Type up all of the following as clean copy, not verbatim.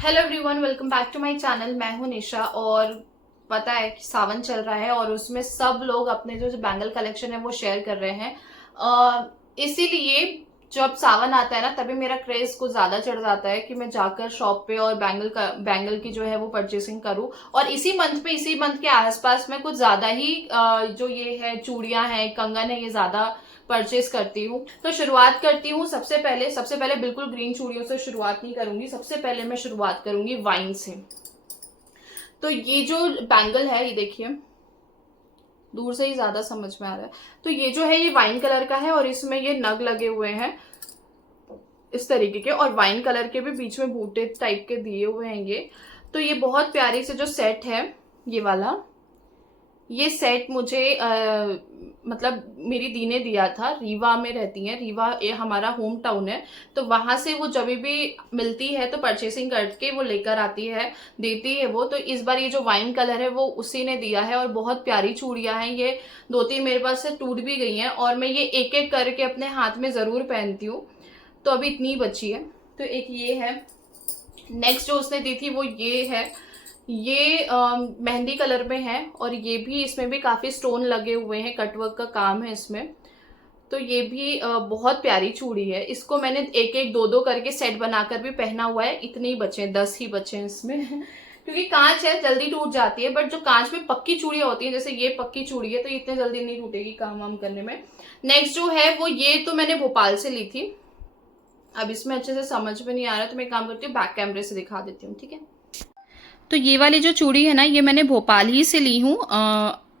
Hello everyone, welcome back to my channel. मैं हूं निशा। और पता है कि सावन चल रहा है और उसमें सब लोग अपने जो बैंगल कलेक्शन है वो शेयर कर रहे हैं। इसीलिए जब सावन आता है ना तभी मेरा क्रेज कुछ ज्यादा चढ़ जाता है कि मैं जाकर शॉप पे और बैंगल की जो है वो परचेसिंग करूं। और इसी मंथ के आसपास में कुछ ज्यादा ही जो ये है चूड़ियां हैं, कंगन है, ये ज्यादा परचेज करती हूँ। तो शुरुआत करती हूँ सबसे पहले बिल्कुल ग्रीन चूड़ियों से शुरुआत नहीं करूंगी। सबसे पहले मैं शुरुआत करूंगी वाइन से। तो ये जो बैंगल है, ये देखिए, दूर से ही ज्यादा समझ में आ रहा है। तो ये जो है ये वाइन कलर का है और इसमें ये नग लगे हुए हैं इस तरीके के, और वाइन कलर के भी बीच में बूटे टाइप के दिए हुए हैं ये। तो ये बहुत प्यारी से जो सेट है, ये वाला, ये सेट मुझे मतलब मेरी दी ने दिया था। रीवा में रहती है, रीवा ये हमारा होम टाउन है। तो वहां से वो जब भी मिलती है तो परचेसिंग करके वो लेकर आती है, देती है वो। तो इस बार ये जो वाइन कलर है वो उसी ने दिया है और बहुत प्यारी चूड़ियां हैं ये। दो तीन मेरे पास से टूट भी गई हैं और मैं ये एक एक करके अपने हाथ में जरूर पहनती हूँ। तो अभी इतनी बची है। तो एक ये है। नेक्स्ट जो उसने दी थी वो ये है। ये मेहंदी कलर में है और ये भी, इसमें भी काफी स्टोन लगे हुए हैं, कटवर्क का काम है इसमें। तो ये भी बहुत प्यारी चूड़ी है। इसको मैंने एक एक दो दो करके सेट बनाकर भी पहना हुआ है। इतने ही बचे हैं, 10 ही बचे हैं इसमें क्योंकि कांच है, जल्दी टूट जाती है। बट जो कांच में पक्की चूड़ियां होती हैं, जैसे ये पक्की चूड़ी है, तो ये इतने जल्दी नहीं टूटेगी काम वाम करने में। नेक्स्ट जो है वो ये तो मैंने भोपाल से ली थी। अब इसमें अच्छे से समझ में नहीं आ रहा तो मैं काम करती हूँ, बैक कैमरे से दिखा देती हूँ, ठीक है। तो ये वाली जो चूड़ी है ना, ये मैंने भोपाल ही से ली हूँ।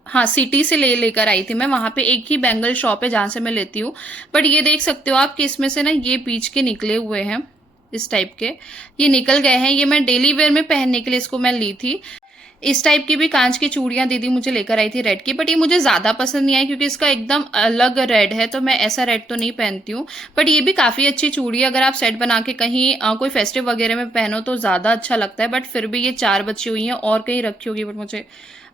हाँ, सिटी से लेकर आई थी मैं। वहाँ पे एक ही बैंगल शॉप है जहाँ से मैं लेती हूँ। बट ये देख सकते हो आप कि इसमें से ना ये बीच के निकले हुए हैं, इस टाइप के ये निकल गए हैं। ये मैं डेली वेयर में पहनने के लिए इसको मैं ली थी। इस टाइप की भी कांच की चूड़ियां दीदी मुझे लेकर आई थी रेड की, बट ये मुझे ज्यादा पसंद नहीं आई क्योंकि इसका एकदम अलग रेड है, तो मैं ऐसा रेड तो नहीं पहनती हूँ। बट ये भी काफी अच्छी चूड़ी है, अगर आप सेट बना के कहीं कोई फेस्टिव वगैरह में पहनो तो ज्यादा अच्छा लगता है। बट फिर भी ये 4 बची हुई हैं, और कहीं रखी होगी बट मुझे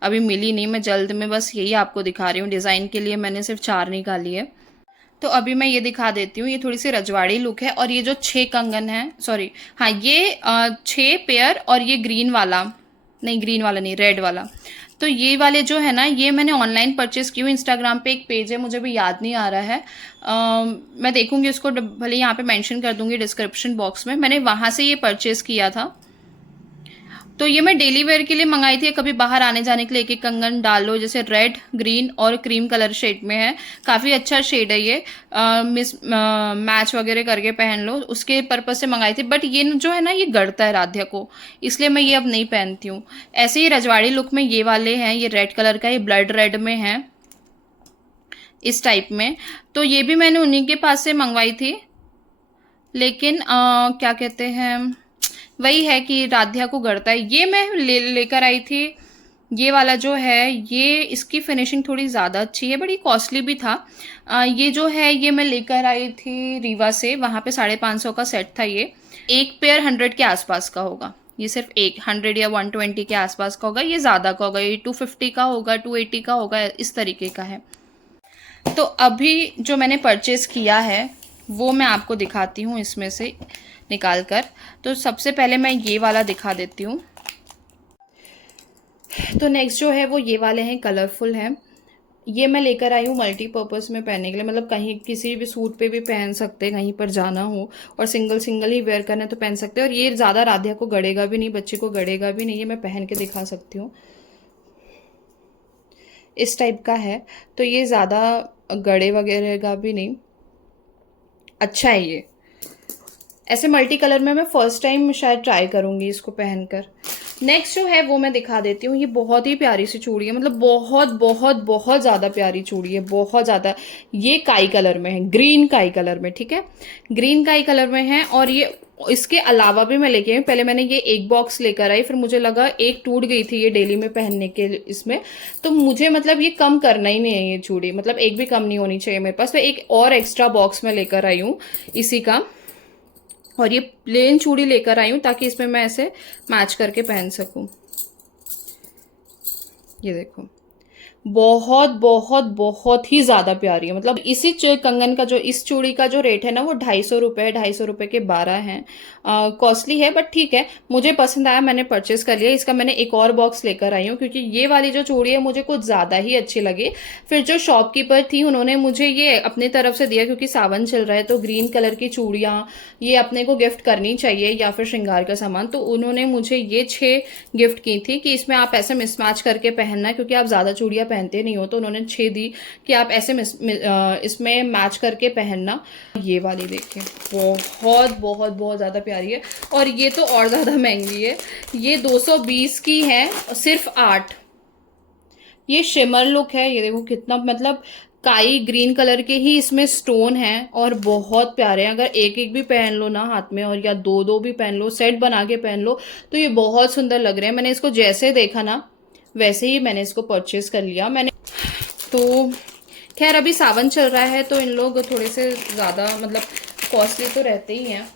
अभी मिली नहीं। मैं जल्द में बस यही आपको दिखा रही हूँ, डिजाइन के लिए मैंने सिर्फ 4 निकाली है। तो अभी मैं ये दिखा देती हूँ। ये थोड़ी सी रजवाड़ी लुक है और ये जो 6 कंगन है, सॉरी, हाँ, ये 6 पेयर, और ये ग्रीन वाला नहीं, ग्रीन वाला नहीं, रेड वाला। तो ये वाले जो है ना, ये मैंने ऑनलाइन परचेस की हूँ। इंस्टाग्राम पे एक पेज है, मुझे भी याद नहीं आ रहा है। मैं देखूंगी उसको, भले यहाँ पे मेंशन कर दूंगी डिस्क्रिप्शन बॉक्स में। मैंने वहां से ये परचेस किया था। तो ये मैं डेली वेयर के लिए मंगाई थी, कभी बाहर आने जाने के लिए एक एक कंगन डाल लो। जैसे रेड, ग्रीन और क्रीम कलर शेड में है, काफ़ी अच्छा शेड है ये। मिस मैच वगैरह करके पहन लो, उसके पर्पज से मंगाई थी। बट ये जो है ना, ये गड़ता है राध्या को, इसलिए मैं ये अब नहीं पहनती हूँ। ऐसे ही रजवाड़ी लुक में ये वाले हैं। ये रेड कलर का, ये ब्लड रेड में है, इस टाइप में। तो ये भी मैंने उन्हीं के पास से मंगवाई थी। लेकिन क्या कहते हैं, वही है कि राध्या को गड़ता है। ये मैं लेकर आई थी। ये वाला जो है, ये इसकी फिनिशिंग थोड़ी ज़्यादा अच्छी है, बड़ी कॉस्टली भी था। ये जो है ये मैं लेकर आई थी रीवा से। वहाँ पे 550 का सेट था ये। एक पेयर 100 के आसपास का होगा। ये सिर्फ एक 100 या 120 के आसपास का होगा। ये ज़्यादा का होगा, ये 250 का होगा, 280 का होगा, इस तरीके का है। तो अभी जो मैंने परचेस किया है वो मैं आपको दिखाती हूँ इसमें से निकाल कर। तो सबसे पहले मैं ये वाला दिखा देती हूँ। तो नेक्स्ट जो है वो ये वाले हैं, कलरफुल हैं। ये मैं लेकर आई हूँ मल्टीपर्पज़ में पहनने के लिए, मतलब कहीं किसी भी सूट पे भी पहन सकते हैं, कहीं पर जाना हो और सिंगल सिंगल ही वेयर करना है तो पहन सकते हैं। और ये ज़्यादा राध्या को गड़ेगा भी नहीं, बच्चे को गड़ेगा भी नहीं। ये मैं पहन के दिखा सकती हूँ, इस टाइप का है। तो ये ज़्यादा गड़े वगैरह का भी नहीं, अच्छा है ये। ऐसे मल्टी कलर में मैं फर्स्ट टाइम शायद ट्राई करूंगी इसको पहनकर। नेक्स्ट जो है वो मैं दिखा देती हूँ। ये बहुत ही प्यारी सी चूड़ी है, मतलब बहुत बहुत बहुत ज़्यादा प्यारी चूड़ी है, बहुत ज़्यादा। ये काई कलर में है, ग्रीन काई कलर में, ठीक है, ग्रीन काई कलर में है। और ये इसके अलावा भी मैं लेके आई। पहले मैंने ये एक बॉक्स लेकर आई, फिर मुझे लगा एक टूट गई थी ये डेली में पहनने के इसमें। तो मुझे मतलब ये कम करना ही नहीं है ये चूड़ी, मतलब एक भी कम नहीं होनी चाहिए मेरे पास। तो एक और एक्स्ट्रा बॉक्स में लेकर आई हूँ इसी का। और ये प्लेन चूड़ी लेकर आई हूँ ताकि इसमें मैं ऐसे मैच करके पहन सकूं। ये देखो, बहुत बहुत बहुत ही ज्यादा प्यारी है। मतलब इसी कंगन का जो, इस चूड़ी का जो रेट है ना वो 250 रुपये, 250 रुपये के 12 हैं। कॉस्टली है बट ठीक है, मुझे पसंद आया, मैंने परचेस कर लिया। इसका मैंने एक और बॉक्स लेकर आई हूँ क्योंकि ये वाली जो चूड़ी है मुझे कुछ ज्यादा ही अच्छी लगी। फिर जो शॉपकीपर थी उन्होंने मुझे ये अपनी तरफ से दिया, क्योंकि सावन चल रहा है तो ग्रीन कलर की चूड़ियाँ ये अपने को गिफ्ट करनी चाहिए, या फिर श्रृंगार का सामान। तो उन्होंने मुझे ये 6 गिफ्ट की थी कि इसमें आप ऐसे मिसमैच करके पहनना, क्योंकि आप ज्यादा चूड़ियां पहनते नहीं हो। तो उन्होंने 6 दी कि आप ऐसे इसमें मैच करके पहनना। ये वाली देखिए, बहुत बहुत बहुत ज्यादा प्यारी है। और ये तो और ज्यादा महंगी है, ये 220 की है, सिर्फ 8। ये शिमर लुक है, ये देखो कितना, मतलब काई ग्रीन कलर के ही इसमें स्टोन है और बहुत प्यारे हैं। अगर एक एक भी पहन लो ना हाथ में, और या दो दो भी पहन लो, सेट बना के पहन लो, तो ये बहुत सुंदर लग रहे हैं। मैंने इसको जैसे देखा ना वैसे ही मैंने इसको परचेज कर लिया मैंने। तो खैर अभी सावन चल रहा है तो इन लोग थोड़े से ज़्यादा मतलब कॉस्टली तो रहते ही हैं।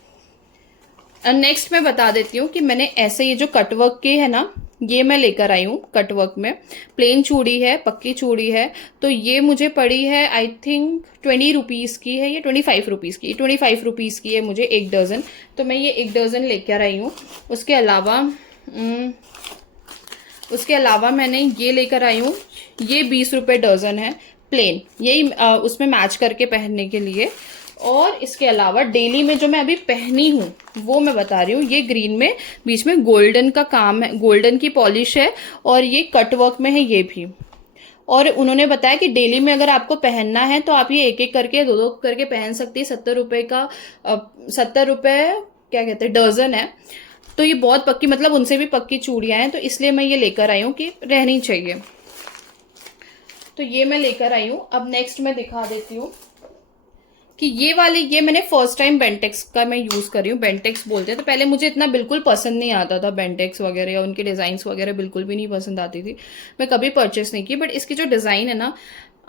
नेक्स्ट मैं बता देती हूँ कि मैंने ऐसे ये जो कटवर्क के है ना, ये मैं लेकर आई हूँ कटवर्क में। प्लेन चूड़ी है, पक्की चूड़ी है। तो ये मुझे पड़ी है आई थिंक 20 रुपीज़ की है, ये 25 रुपीज़ की, 25 रुपीज़ की है मुझे 1 दर्जन। तो मैं ये 1 दर्जन लेकर आई हूँ। उसके अलावा मैंने ये लेकर आई हूँ, ये 20 रुपये दर्जन है, प्लेन, यही उसमें मैच करके पहनने के लिए। और इसके अलावा डेली में जो मैं अभी पहनी हूँ वो मैं बता रही हूँ, ये ग्रीन में बीच में गोल्डन का काम है, गोल्डन की पॉलिश है, और ये कटवर्क में है ये भी। और उन्होंने बताया कि डेली में अगर आपको पहनना है तो आप ये एक एक करके, दो दो करके पहन सकती है। 70 रुपये का 70 रुपये क्या कहते हैं दर्जन है। तो ये बहुत पक्की, मतलब उनसे भी पक्की चूड़ियां हैं, तो इसलिए मैं ये लेकर आई हूँ कि रहनी चाहिए। तो ये मैं लेकर आई हूँ। अब नेक्स्ट मैं दिखा देती हूँ कि ये वाली, ये मैंने फर्स्ट टाइम बेंटेक्स का मैं यूज कर रही हूँ। बेंटेक्स बोलते हैं, तो पहले मुझे इतना बिल्कुल पसंद नहीं आता था बेंटेक्स वगैरह, या उनके डिजाइन वगैरह बिल्कुल भी नहीं पसंद आती थी, मैं कभी परचेस नहीं की। बट इसकी जो डिजाइन है ना,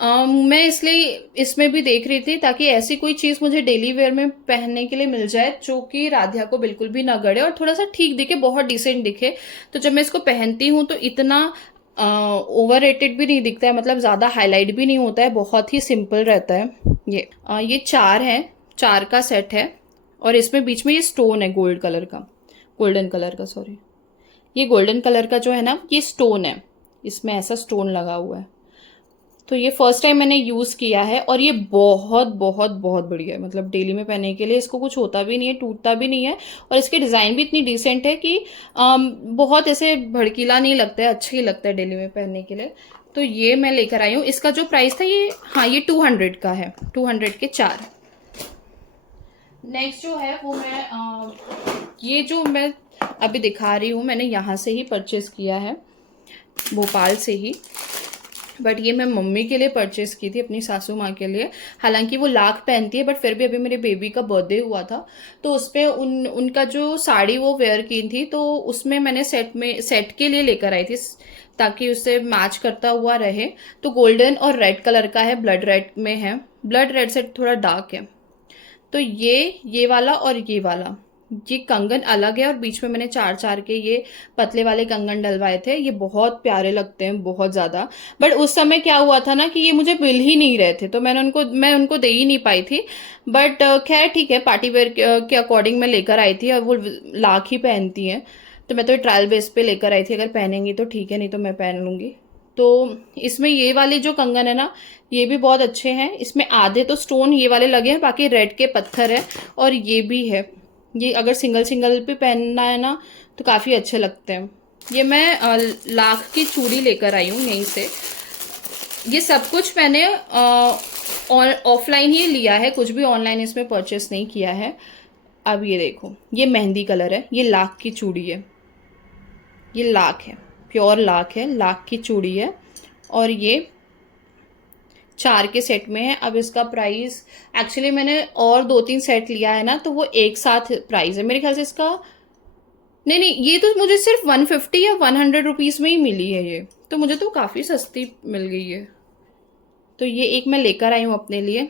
मैं इसलिए इसमें भी देख रही थी ताकि ऐसी कोई चीज मुझे डेली वेयर में पहनने के लिए मिल जाए जो कि राधिया को बिल्कुल भी ना गड़े और थोड़ा सा ठीक दिखे, बहुत डिसेंट दिखे। तो जब मैं इसको पहनती हूँ तो इतना ओवर रेटेड भी नहीं दिखता है, मतलब ज्यादा हाईलाइट भी नहीं होता है, बहुत ही सिंपल रहता है। ये 4 है, 4 का सेट है। और इसमें बीच में ये स्टोन है गोल्ड कलर का, गोल्डन कलर का, सॉरी, ये गोल्डन कलर का जो है ना ये स्टोन है, इसमें ऐसा स्टोन लगा हुआ है। तो ये फर्स्ट टाइम मैंने यूज किया है और ये बहुत बहुत बहुत बढ़िया है। मतलब डेली में पहनने के लिए इसको कुछ होता भी नहीं है, टूटता भी नहीं है, और इसकी डिजाइन भी इतनी डिसेंट है कि बहुत ऐसे भड़कीला नहीं लगता है, अच्छा ही लगता है डेली में पहनने के लिए। तो ये मैं लेकर आई हूँ। इसका जो प्राइस था ये, हाँ, ये 200 का है, 200 के 4। नेक्स्ट जो है वो मैं ये जो मैं अभी दिखा रही हूँ, मैंने यहाँ से ही परचेज किया है, भोपाल से ही। बट ये मैं मम्मी के लिए परचेस की थी, अपनी सासू माँ के लिए। हालांकि वो लाख पहनती है, बट फिर भी अभी मेरे बेबी का बर्थडे हुआ था तो उस पर उनका जो साड़ी वो वेयर की थी, तो उसमें मैंने सेट के लिए लेकर आई थी ताकि उससे मैच करता हुआ रहे। तो गोल्डन और रेड कलर का है, ब्लड रेड में है, ब्लड रेड से थोड़ा डार्क है। तो ये वाला और ये वाला, ये कंगन अलग है और बीच में मैंने 4 4 के ये पतले वाले कंगन डलवाए थे। ये बहुत प्यारे लगते हैं, बहुत ज्यादा। बट उस समय क्या हुआ था ना कि ये मुझे मिल ही नहीं रहे थे, तो मैं उनको दे ही नहीं पाई थी। बट खैर ठीक है, पार्टी वेयर के अकॉर्डिंग मैं लेकर आई थी, और वो लाख ही पहनती हैं, तो मैं तो ट्रायल बेस पे लेकर आई थी। अगर पहनेंगी तो ठीक है, नहीं तो मैं पहन लूंगी। तो इसमें ये वाले जो कंगन है ना, ये भी बहुत अच्छे हैं। इसमें आधे तो स्टोन ये वाले लगे हैं, बाकी रेड के पत्थर है, और ये भी है। ये अगर सिंगल सिंगल पे पहनना है ना तो काफ़ी अच्छे लगते हैं। ये मैं लाख की चूड़ी लेकर आई हूँ यहीं से। ये सब कुछ मैंने ऑफलाइन ही लिया है, कुछ भी ऑनलाइन इसमें परचेस नहीं किया है। अब ये देखो, ये मेहंदी कलर है, ये लाख की चूड़ी है, ये लाख है, प्योर लाख है, लाख की चूड़ी है। और ये 4 के सेट में है। अब इसका प्राइस, एक्चुअली मैंने और 2 3 सेट लिया है ना, तो वो एक साथ प्राइस है मेरे ख्याल से इसका। नहीं, ये तो मुझे सिर्फ 150 या 100 रुपीज में ही मिली है ये, तो मुझे तो काफ़ी सस्ती मिल गई है। तो ये एक मैं लेकर आई हूँ अपने लिए,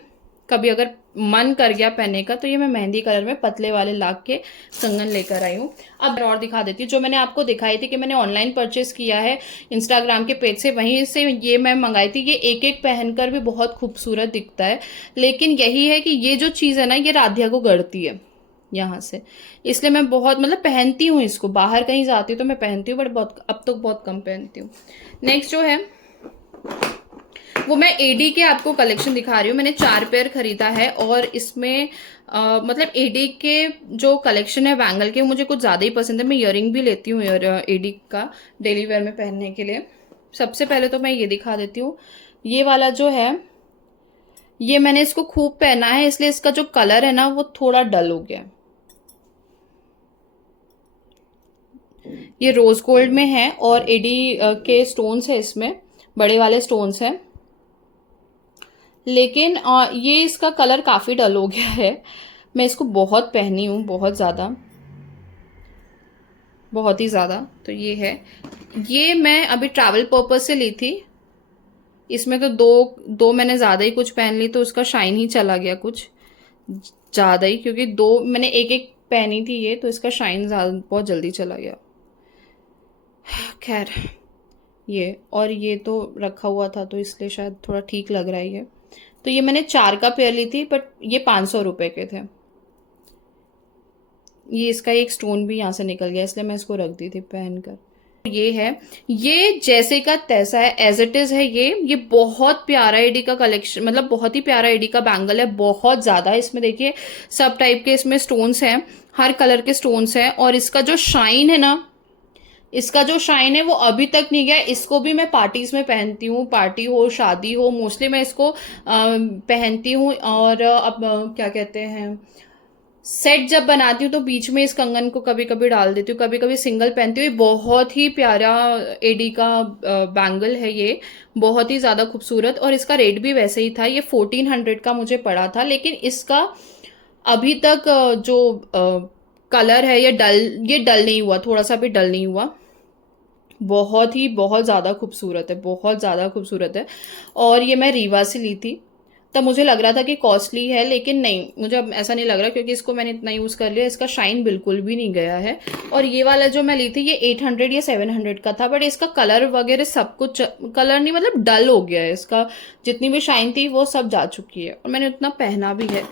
कभी अगर मन कर गया पहनने का, तो ये मैं मेहंदी कलर में पतले वाले लाख के कंगन लेकर आई हूँ। अब और दिखा देती हूँ, जो मैंने आपको दिखाई थी कि मैंने ऑनलाइन परचेस किया है इंस्टाग्राम के पेज से, वहीं से ये मैं मंगाई थी। ये एक एक पहनकर भी बहुत खूबसूरत दिखता है, लेकिन यही है कि ये जो चीज़ है ना, ये राधिया को गढ़ती है यहाँ से, इसलिए मैं बहुत मतलब पहनती हूँ इसको, बाहर कहीं जाती हूँ तो मैं पहनती हूँ, बट बहुत अब तो बहुत कम पहनती हूँ। नेक्स्ट जो है वो मैं एडी के आपको कलेक्शन दिखा रही हूँ। मैंने 4 पेयर खरीदा है, और इसमें मतलब एडी के जो कलेक्शन है बैंगल के, मुझे कुछ ज़्यादा ही पसंद है। मैं ईयरिंग भी लेती हूँ एडी का डेली वेयर में पहनने के लिए। सबसे पहले तो मैं ये दिखा देती हूँ, ये वाला जो है, ये मैंने इसको खूब पहना है, इसलिए इसका जो कलर है ना वो थोड़ा डल हो गया। ये रोज गोल्ड में है, और एडी के स्टोन्स है इसमें, बड़े वाले स्टोन्स हैं, लेकिन ये इसका कलर काफ़ी डल हो गया है। मैं इसको बहुत पहनी हूँ, बहुत ज़्यादा, बहुत ही ज़्यादा। तो ये है, ये मैं अभी ट्रैवल पर्पज से ली थी। इसमें तो दो दो मैंने ज़्यादा ही कुछ पहन ली, तो उसका शाइन ही चला गया कुछ ज़्यादा ही, क्योंकि दो मैंने एक एक पहनी थी ये, तो इसका शाइन बहुत जल्दी चला गया। खैर, ये और ये तो रखा हुआ था, तो इसलिए शायद थोड़ा ठीक लग रहा है ये। तो ये मैंने 4 का पेयर ली थी, बट ये 500 रुपये के थे। ये इसका एक स्टोन भी यहाँ से निकल गया, इसलिए मैं इसको रख दी थी पहनकर। ये है, ये जैसे का तैसा है, एज इट इज है। ये बहुत प्यारा एडी का कलेक्शन, मतलब बहुत ही प्यारा एडी का बैंगल है, बहुत ज्यादा। इसमें देखिए सब टाइप के इसमें स्टोन्स हैं, हर कलर के स्टोन्स हैं, और इसका जो शाइन है ना, इसका जो शाइन है वो अभी तक नहीं गया। इसको भी मैं पार्टीज में पहनती हूँ, पार्टी हो शादी हो, मोस्टली मैं इसको पहनती हूँ। और अब क्या कहते हैं, सेट जब बनाती हूँ तो बीच में इस कंगन को कभी कभी डाल देती हूँ, कभी कभी सिंगल पहनती हूँ। ये बहुत ही प्यारा एडी का बैंगल है, ये बहुत ही ज़्यादा खूबसूरत, और इसका रेट भी वैसे ही था। ये 1400 का मुझे पड़ा था, लेकिन इसका अभी तक जो कलर है ये डल नहीं हुआ, थोड़ा सा भी डल नहीं हुआ। बहुत ही बहुत ज़्यादा खूबसूरत है, बहुत ज़्यादा खूबसूरत है। और ये मैं रीवा से ली थी, तब मुझे लग रहा था कि कॉस्टली है, लेकिन नहीं, मुझे अब ऐसा नहीं लग रहा, क्योंकि इसको मैंने इतना यूज़ कर लिया, इसका शाइन बिल्कुल भी नहीं गया है। और ये वाला जो मैं ली थी ये 800 या 700 का था, बट इसका कलर वगैरह सब कुछ, कलर नहीं मतलब डल हो गया है इसका, जितनी भी शाइन थी वो सब जा चुकी है, और मैंने उतना पहना भी है।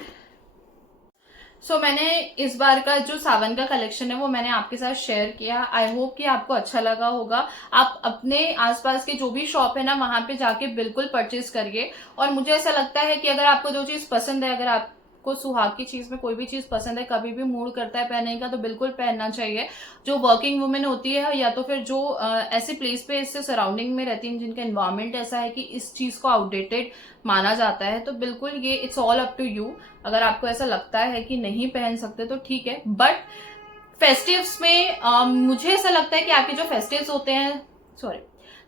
मैंने इस बार का जो सावन का कलेक्शन है वो मैंने आपके साथ शेयर किया। आई होप कि आपको अच्छा लगा होगा। आप अपने आसपास के जो भी शॉप है ना, वहां पे जाके बिल्कुल परचेज करिए। और मुझे ऐसा लगता है कि अगर आपको जो चीज पसंद है, अगर आपको सुहाग की चीज में कोई भी चीज पसंद है, कभी भी मूड करता है पहनने का, तो बिल्कुल पहनना चाहिए। जो वर्किंग वुमेन होती है, या तो फिर जो ऐसे प्लेस पे इससे सराउंडिंग में रहती है जिनका एनवायरमेंट ऐसा है कि इस चीज को आउटडेटेड माना जाता है, तो बिल्कुल ये it's all up to you. अगर आपको ऐसा लगता है कि नहीं पहन सकते तो ठीक है, बट फेस्टिव्स में मुझे ऐसा लगता है कि आपके जो फेस्टिव्स होते हैं, सॉरी,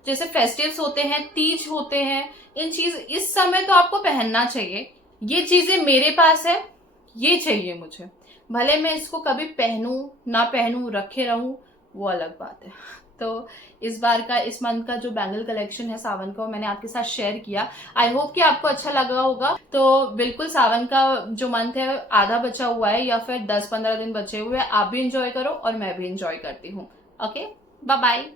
जैसे फेस्टिव्स होते हैं, तीज होते हैं, इन चीज इस समय तो आपको पहनना चाहिए। ये चीजें मेरे पास है, ये चाहिए मुझे, भले मैं इसको कभी पहनूं ना पहनूं, रखे रहूं, वो अलग बात है। तो इस बार का, इस मंथ का जो बैंगल कलेक्शन है सावन का, वो मैंने आपके साथ शेयर किया। आई होप कि आपको अच्छा लगा होगा। तो बिल्कुल सावन का जो मंथ है आधा बचा हुआ है, या फिर 10-15 दिन बचे हुए हैं, आप भी इंजॉय करो और मैं भी इंजॉय करती हूँ। Okay, bye bye.